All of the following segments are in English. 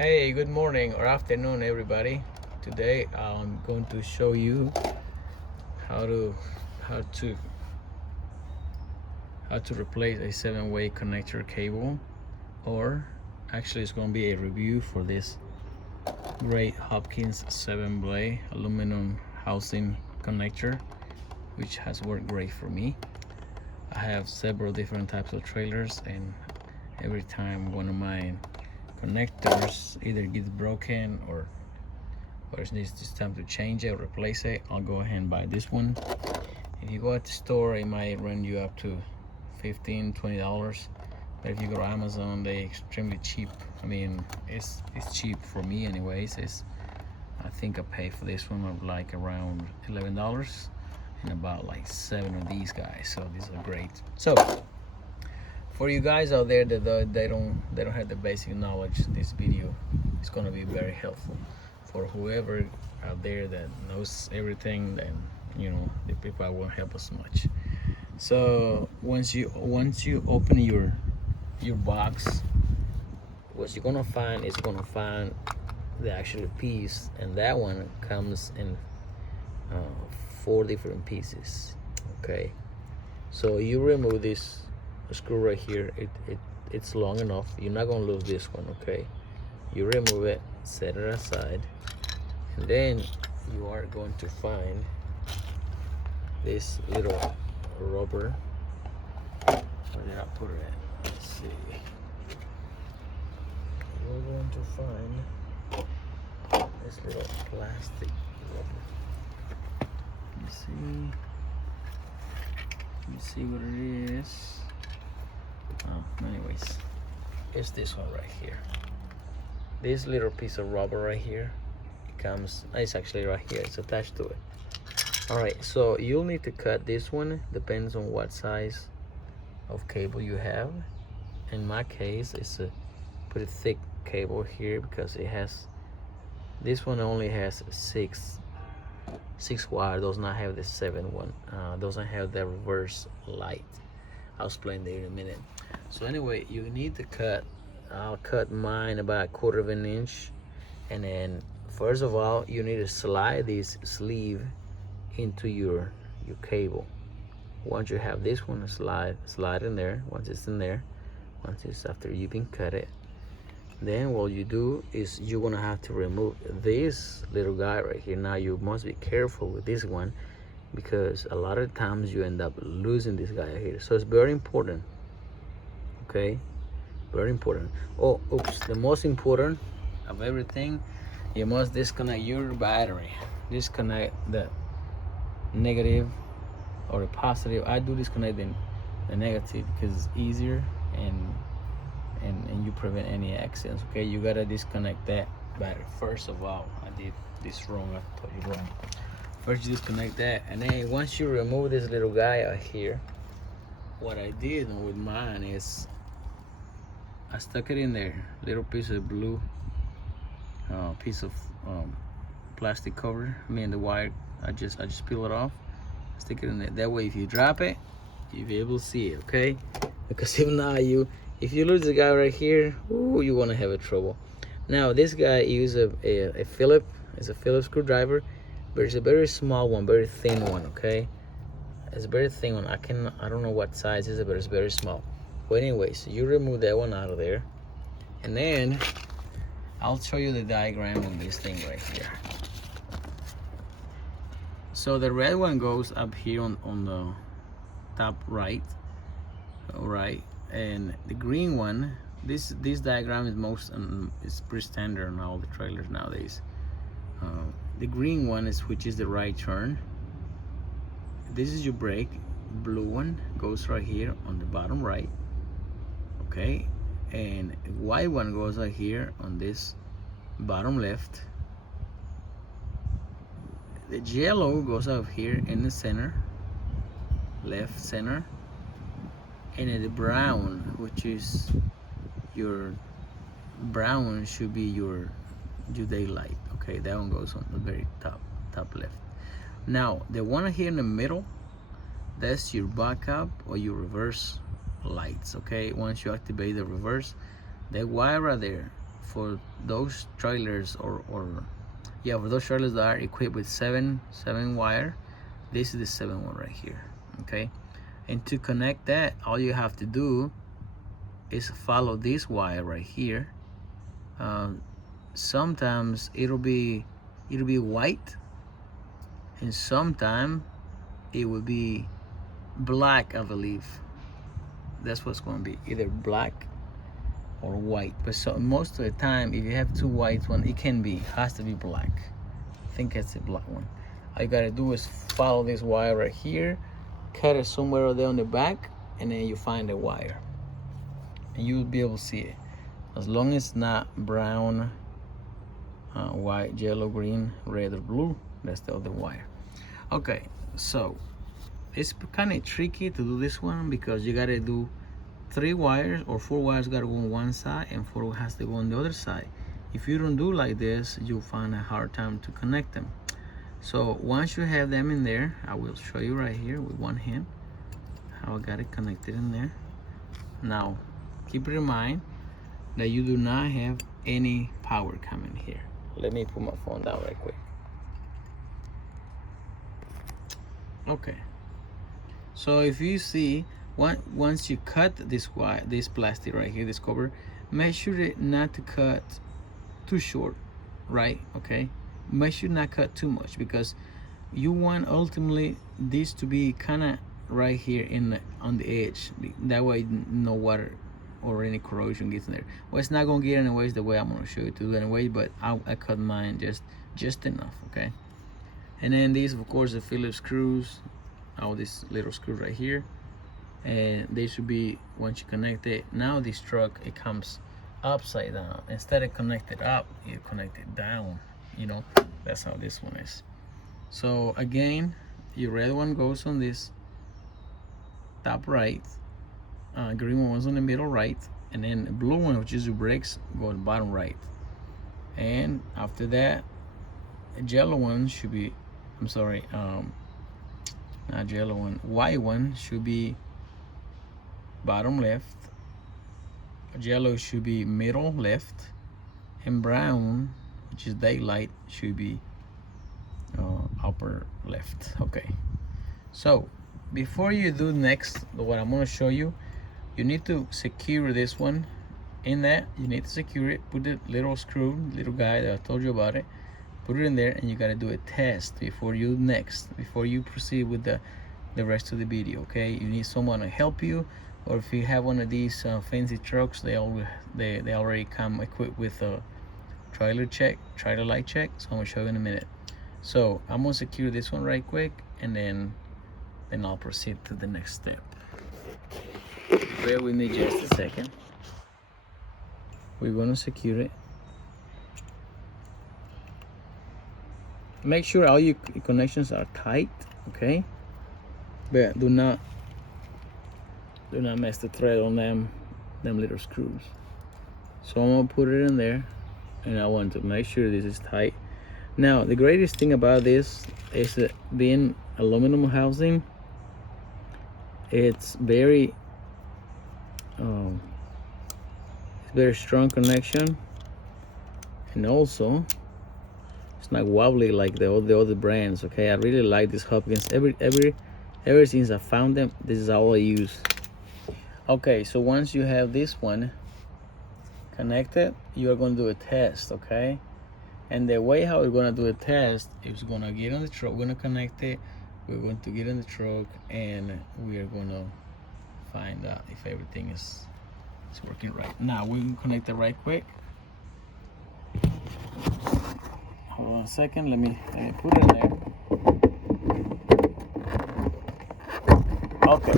Hey, good morning or afternoon, everybody. Today I'm going to show you how to how to how to replace a 7-way connector cable, or actually it's going to be a review for this great Hopkins 7-way aluminum housing connector, which has worked great for me. I have several different types of trailers, and every time one of my connectors either gets broken or it needs this time to change it or replace it, I'll go ahead and buy this one. If you go at the store, it might run you up to $15-20, but if you go to Amazon, they're extremely cheap. I mean, it's cheap for me anyways. I think I paid for this one of like around $11 and about like 7 of these guys, so these are great. So for you guys out there that they don't have the basic knowledge, this video is going to be very helpful. For whoever out there that knows everything, then the people won't help us much. So once you open your box, what you're gonna find is the actual piece, and that one comes in 4 different pieces. Okay, so you remove this screw right here. It's long enough. You're not gonna lose this one. Okay, you remove it, set it aside, and then you are going to find this little rubber. Where did I put it at? Let's see. We're going to find this little plastic rubber. You see what it is? Oh, anyways, it's this one right here. This little piece of rubber right here, it's actually right here, it's attached to it. All right, so you'll need to cut this one. Depends on what size of cable you have. In my case, it's a pretty thick cable here, because this one only has 6 wire, does not have the 7 one, doesn't have the reverse light. I'll explain that in a minute. So anyway, you need to cut. I'll cut mine about 1/4 of an inch, and then first of all, you need to slide this sleeve into your cable. Once you have this one, slide in there. Once it's in there, after you've been cut it, then what you do is you're gonna have to remove this little guy right here. Now you must be careful with this one, because a lot of times you end up losing this guy right here. So it's very important. Okay, very important. Oh, oops, the most important of everything, you must disconnect your battery. Disconnect the negative or the positive. I do disconnect the negative because it's easier, and you prevent any accidents. Okay, you gotta disconnect that battery first of all. I did this wrong. I told you wrong. First you disconnect that, and then once you remove this little guy out here, what I did with mine is I stuck it in there, little piece of blue piece of plastic cover. I mean the wire. I just peel it off, stick it in there. That way, if you drop it, you'll be able to see it. Okay, because if not, if you lose the guy right here, ooh, you want to have a trouble. Now this guy uses a Phillips. It's a Phillips screwdriver, but it's a very small one, very thin one. Okay, it's a very thin one. I don't know what size is it, but it's very small. Well, anyways, you remove that one out of there, and then I'll show you the diagram on this thing right here. So the red one goes up here on the top right, all right, and the green one, this diagram is is pretty standard on all the trailers nowadays. The green one which is the right turn. This is your brake. Blue one goes right here on the bottom right. Okay, and white one goes right here on this bottom left. The yellow goes up here in the center, left center, and then the brown, which is your brown, should be your daylight. Okay, that one goes on the very top left. Now the one here in the middle, that's your backup or your reverse lights. Okay, once you activate the reverse, that wire right there for those trailers or yeah, for those trailers that are equipped with seven wire, this is the 7 one right here. Okay, and to connect that, all you have to do is follow this wire right here. Sometimes it'll be white, and sometimes it will be black, I believe. That's what's going to be, either black or white. But so most of the time, if you have two white ones, it has to be black. I think it's a black one. All you gotta do is follow this wire right here, cut it somewhere there on the back, and then you find the wire, and you'll be able to see it. As long as it's not brown, white, yellow, green, red, or blue, that's the other wire. Okay, so it's kind of tricky to do this one because you gotta do 3 wires or 4 wires gotta go on one side and 4 has to go on the other side. If you don't do like this, you'll find a hard time to connect them. So once you have them in there, I will show you right here with one hand how I got it connected in there. Now keep in mind that you do not have any power coming here. Let me put my phone down right quick. Okay, so if you see, once you cut this wire, this plastic right here, this cover, make sure not to cut too short, right? Okay, make sure not cut too much, because you want ultimately this to be kind of right here on the edge. That way no water or any corrosion gets in there. Well, it's not gonna get anyways the way I'm gonna show you to do anyway, but I cut mine just enough. Okay, and then these, of course, the Phillips screws, all these little screws right here, and they should be, once you connect it, now this truck, it comes upside down. Instead of connected up, you connect it down. You know, that's how this one is. So again, your red one goes on this top right, green one was on the middle right, and then the blue one, which is your brakes, go on the bottom right. And after that, a yellow one should be, I'm sorry, not yellow one, white one should be bottom left, yellow should be middle left, and brown, which is daylight, should be upper left. Okay, so before you do next, what I'm going to show you, you need to secure this one in that. You need to secure it, put the little screw, little guy that I told you about it, put it in there, and you got to do a test before you proceed with the rest of the video. Okay, you need someone to help you, or if you have one of these fancy trucks, they already come equipped with a trailer light check. So I'm gonna show you in a minute. So I'm gonna secure this one right quick, and then I'll proceed to the next step. Bear with me just a second. We're gonna secure it. Make sure all your connections are tight, okay? But do not mess the thread on them little screws. So I'm gonna put it in there, and I want to make sure this is tight. Now the greatest thing about this is that being aluminum housing, it's very strong connection, and also it's not wobbly like the other brands. Okay, I really like this Hopkins. Ever since I found them, this is all I use. Okay, so once you have this one connected, you are going to do a test. Okay, and the way how we're going to do a test is going to get on the truck, we're going to connect it, we're going to get in the truck, and we are going to find out if everything is working right. Now we can connect it right quick. Hold on a second, let me put it in there. Okay,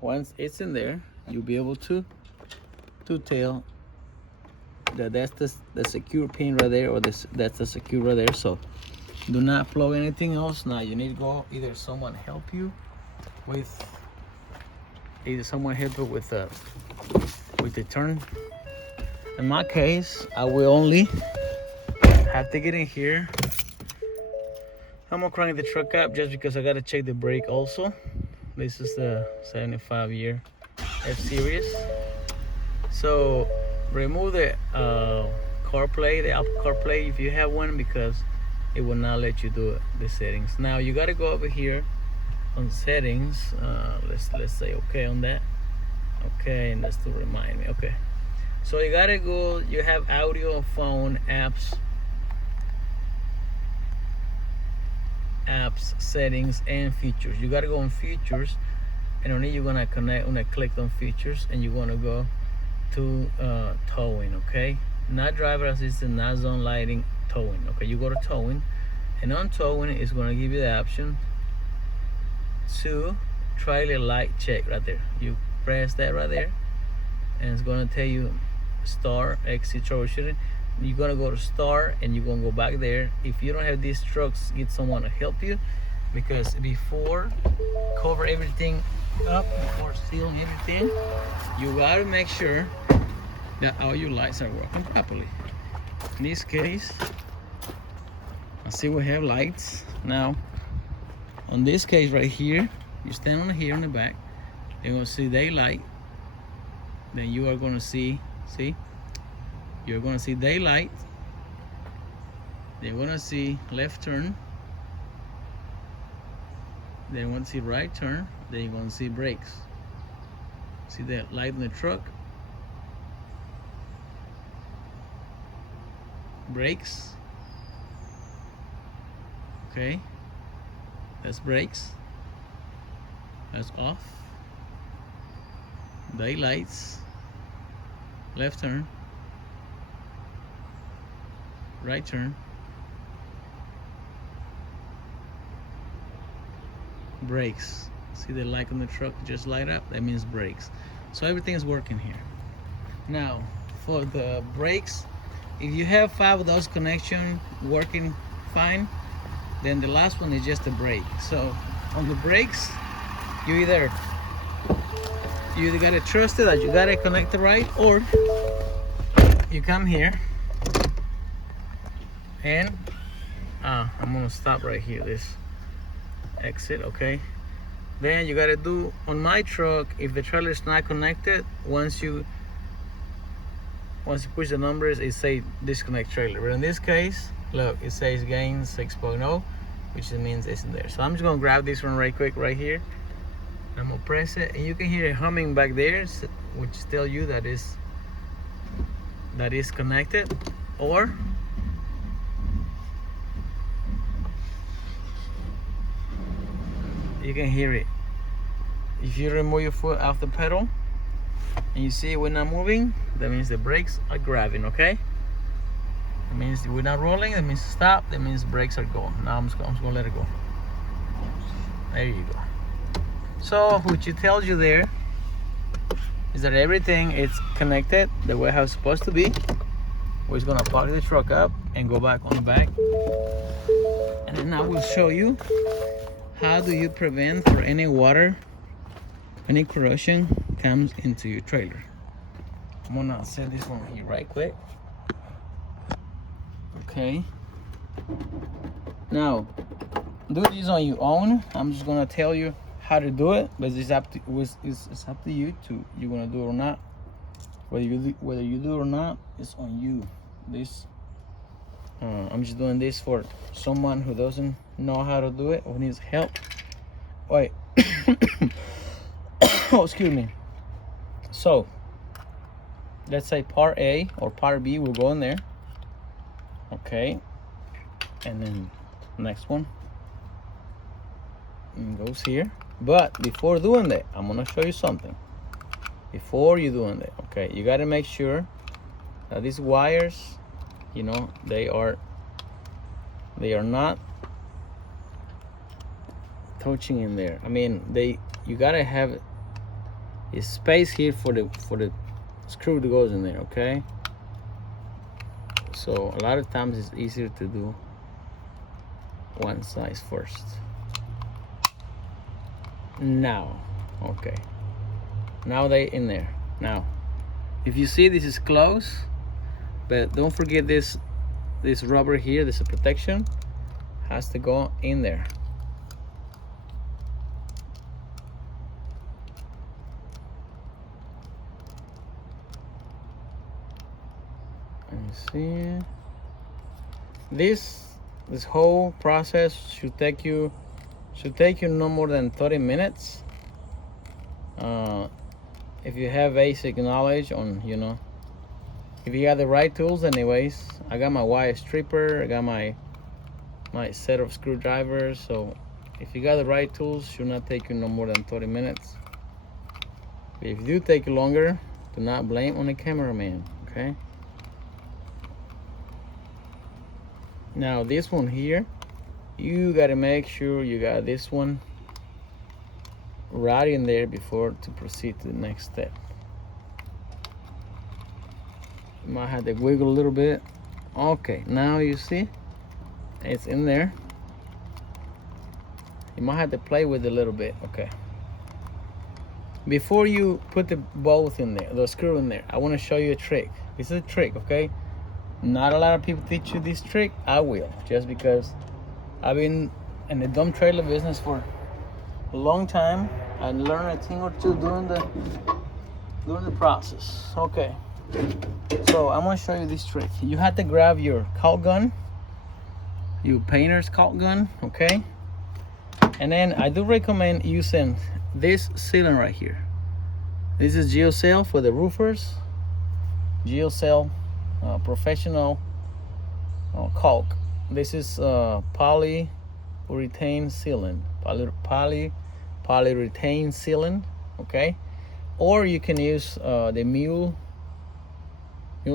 once it's in there, you'll be able to tell that that's the secure pin right there, or that's the secure right there. So do not plug anything else. Now you need to go, either someone help you with the turn. In my case, I will only have to get in here. I'm gonna crank the truck up just because I gotta check the brake also. This is the 75 year F-Series. So remove the CarPlay, the Apple CarPlay if you have one, because it will not let you do the settings. Now you got to go over here on settings. Let's say okay on that. Okay, and that's to remind me. Okay, so you gotta go. You have audio, phone, apps, settings, and features. You gotta go on features, and only you're gonna connect. When I click on features, and you wanna go to towing. Okay, not driver assistant, not zone lighting, towing. Okay, you go to towing, and on towing it's gonna give you the option to trailer light check right there. You press that right there, and it's gonna tell you start exit troubleshooting. You're gonna go to start, and you're gonna go back there. If you don't have these trucks, get someone to help you, because before cover everything up, before sealing everything, you gotta make sure that all your lights are working properly. In this case, I see we have lights. Now on this case right here, you stand on here in the back, you're gonna see daylight. Then you are gonna see you're gonna see daylight. Then you're gonna see left turn. Then you want to see right turn. Then you're gonna see brakes. See that light in the truck? Brakes. Okay, that's brakes. That's off. Daylights. Left turn. Right turn. Brakes. See the light on the truck just light up? That means brakes. So everything is working here. Now for the brakes, if you have 5 of those connections working fine, then the last one is just a brake. So on the brakes, you either gotta trust it that you gotta connect it right, or you come here and I'm gonna stop right here, this exit. Okay, then you gotta do on my truck, if the trailer is not connected, once you push the numbers, it say disconnect trailer. But in this case, look, it says gain 6.0, which means it's in there. So I'm just gonna grab this one right quick right here. I'm gonna press it, and you can hear it humming back there, which tell you that is connected. Or you can hear it if you remove your foot off the pedal and you see we're not moving, that means the brakes are grabbing. Okay, that means we're not rolling, that means stop, that means brakes are going. Now I'm just gonna let it go. There you go. So what it tells you there is that everything is connected the way how it's supposed to be. We're just gonna park the truck up and go back on the back, and then I will show you how do you prevent for any water, any corrosion comes into your trailer. I'm gonna set this one here right quick. Okay, now do this on your own. I'm just gonna tell you how to do it, but it's up to you to you're gonna do it or not. Whether you do it or not, it's on you. This I'm just doing this for someone who doesn't know how to do it or needs help. Wait. Oh, excuse me. So let's say part A or part B will go in there. Okay, and then next one goes here. But before doing that, I'm gonna show you something. Before you doing that, okay, you gotta make sure that these wires, you know, they are not touching in there. I mean, you gotta have a space here for the screw that goes in there. Okay, so a lot of times it's easier to do one size first. Now, okay, now they in there. Now if you see, this is close, but don't forget this rubber here, this protection has to go in there. Let me see. This whole process should take you no more than 30 minutes. If you have basic knowledge on, if you got the right tools. Anyways, I got my wire stripper, I got my set of screwdrivers. So if you got the right tools, should not take you no more than 30 minutes. If you do take longer, do not blame on the cameraman, okay? Now this one here, you gotta make sure you got this one right in there before to proceed to the next step. You might have to wiggle a little bit. Okay, now you see it's in there. You might have to play with it a little bit. Okay, before you put the bolt in there, the screw in there, I want to show you a trick. This is a trick, okay? Not a lot of people teach you this trick. I will, just because I've been in the dump trailer business for a long time. I learned a thing or two during the process. Okay, so I'm gonna show you this trick. You have to grab your caulk gun, your painter's caulk gun, okay? And then I do recommend using this sealant right here. This is GeoCell for the roofers. GeoCell professional caulk. This is polyurethane sealant. Polyurethane sealant, okay? Or you can use the Mule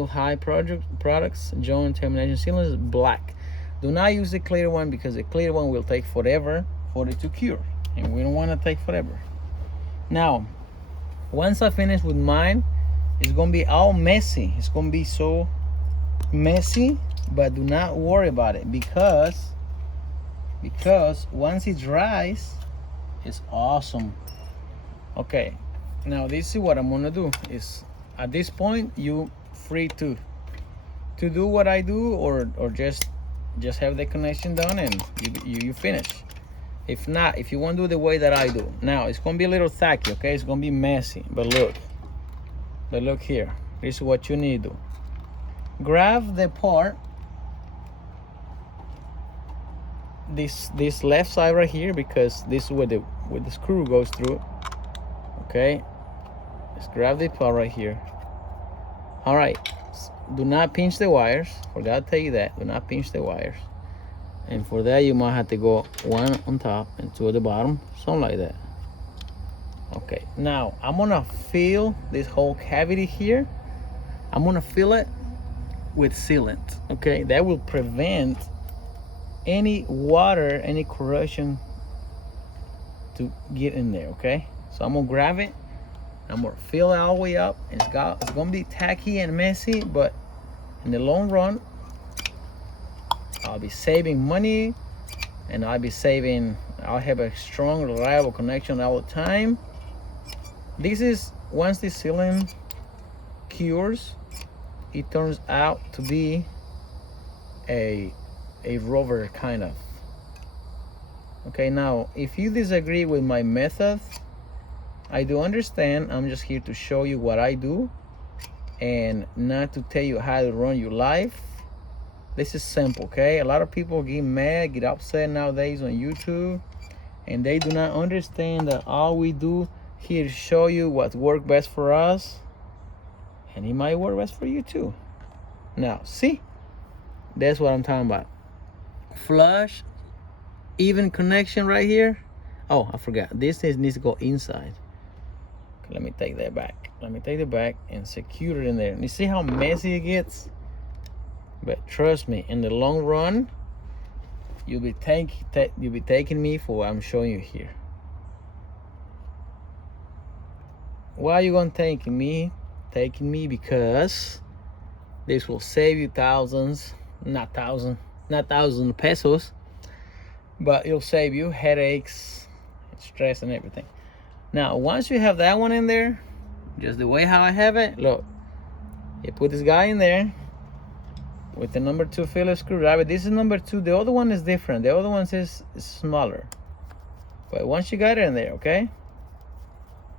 High products. Joint termination sealant is black. Do not use the clear one, because the clear one will take forever for it to cure, and we don't want to take forever. Now, once I finish with mine, it's gonna be all messy. It's gonna be so messy, but do not worry about it, because once it dries, it's awesome. Okay, now this is what I'm gonna do. Is at this point you free to do what I do, or just have the connection done and you finish. If not, if you want to do the way that I do, now it's gonna be a little tacky, okay? It's gonna be messy, but look here. This is what you need to do. Grab the part, this left side right here, because this is where the screw goes through. Okay, let's grab the part right here. All right, do not pinch the wires. Forgot to tell you that. Do not pinch the wires. And for that, you might have to go one on top and two at the bottom, something like that. Okay, now I'm gonna fill this whole cavity here. I'm gonna fill it with sealant, okay? That will prevent any water, any corrosion to get in there, okay? So I'm gonna grab it, I'm gonna fill it all the way up, and it's gonna be tacky and messy, but in the long run, I'll be saving money, and I'll have a strong, reliable connection all the time. This is, once the sealant cures, it turns out to be a rubber kind of. Okay, now if you disagree with my method, I do understand. I'm just here to show you what I do, and not to tell you how to run your life. This is simple, okay? A lot of people get mad, get upset nowadays on YouTube, and they do not understand that all we do here is show you what works best for us, and it might work best for you too. Now, see? That's what I'm talking about. Flush, even connection right here. Oh, I forgot. This needs to go inside. Okay, let me take that back. Let me take it back and secure it in there. You see how messy it gets? But trust me, in the long run, you'll be taking me for what I'm showing you here. Why are you gonna take me? Taking me because this will save you thousands, not thousand pesos, but it'll save you headaches, stress, and everything. Now, once you have that one in there, just the way how I have it, look, you put this guy in there with the number 2 Phillips screwdriver. This is number 2. The other one is different. The other one is smaller. But once you got it in there, okay,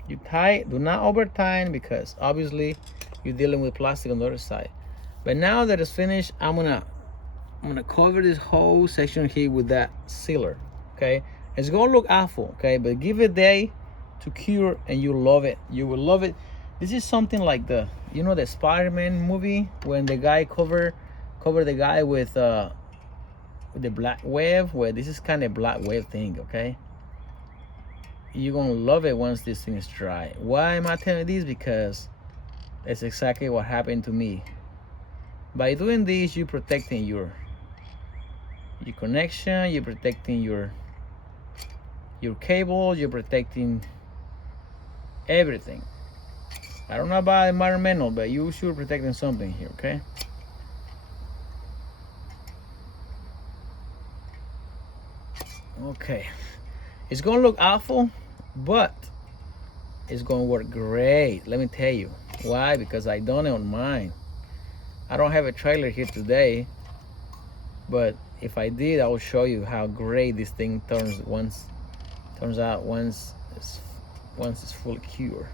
you tie. Do not over tighten, because obviously you're dealing with plastic on the other side. But now that it's finished, I'm gonna cover this whole section here with that sealer. Okay, it's gonna look awful, okay, but give it a day to cure and you'll love it. You will love it. This is something like the, you know, the Spider-Man movie when the guy cover the guy with the black web. Well, this is kind of black web thing, okay? You're gonna love it once this thing is dry. Why am I telling you this? Because that's exactly what happened to me. By doing this, you're protecting your connection, you're protecting your cable, you're protecting everything. I don't know about environmental, but you should be protecting something here, okay? Okay, it's gonna look awful, but it's gonna work great. Let me tell you why. Because I done it on mine. I don't have a trailer here today, but if I did, I will show you how great this thing turns out once it's fully cured.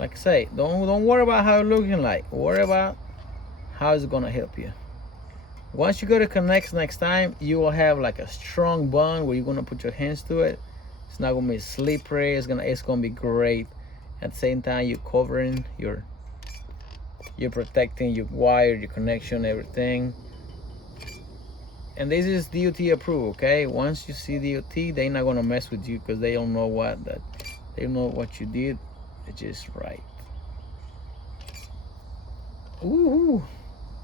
Like I say, don't worry about how it's looking like. Worry about how it's gonna help you. Once you go to connect next time, you will have like a strong bond where you're gonna put your hands to it. It's not gonna be slippery. It's gonna be great. At the same time, you're covering you're protecting your wire, your connection, everything. And this is DOT approved, okay? Once you see DOT, they're not gonna mess with you because they don't know what you did. It's just right. Ooh,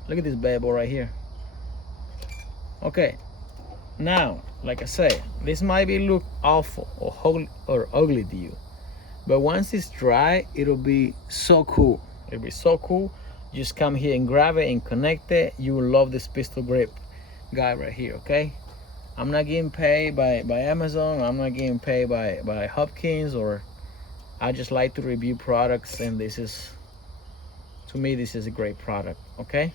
look at this bad boy right here. Okay, now, like I say, this might look awful or ugly to you, but once it's dry, it'll be so cool. It'll be so cool. Just come here and grab it and connect it. You will love this pistol grip guy right here, okay? I'm not getting paid by Amazon. I'm not getting paid by Hopkins, or I just like to review products, and to me, this is a great product, okay?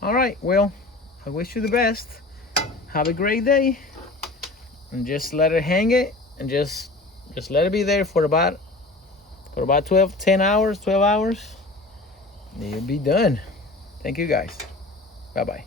All right, well, I wish you the best. Have a great day, and just let it hang it, and just let it be there for about 12 hours. You'll be done. Thank you guys. Bye-bye.